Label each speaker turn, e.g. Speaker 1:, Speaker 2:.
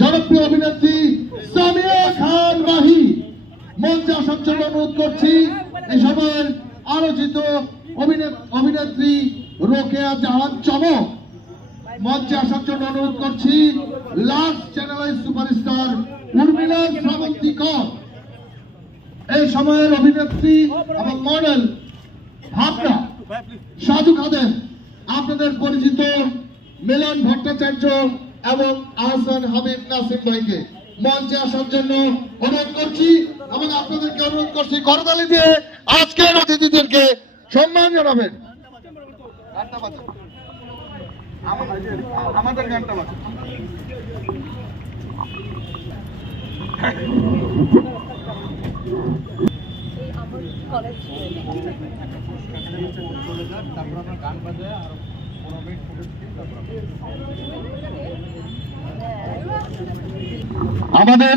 Speaker 1: জনপ্রিয় অভিনেত্রী সামিয়া খান মাহি। মঞ্চে আসার জন্য অনুরোধ করছি এই সময়ের আলোচিত অভিনেত্রী রোকেয়া জাহান চমক। মঞ্চে আসার জন্য অনুরোধ করছি লাস্ট চ্যানেলের সুপারস্টার উর্মিলা শ্রাবন্তী কর এই সময়ের অভিনেত্রী এবং মডেল ভাবনা, সাধু খাদেম। আপনাদের পরিচিত মিলন ভট্টাচার্য এবং আহসান হাবিব নাসিম ভাইকে মঞ্চে আসার জন্য অনুরোধ করছি এবং আপনাদেরকে অনুরোধ করছি করতালি দিয়ে আজকের অতিথিদেরকে সম্মান জানাবেন। আমাদের গানটা বাজে।
Speaker 2: কলেজ
Speaker 1: আমাদের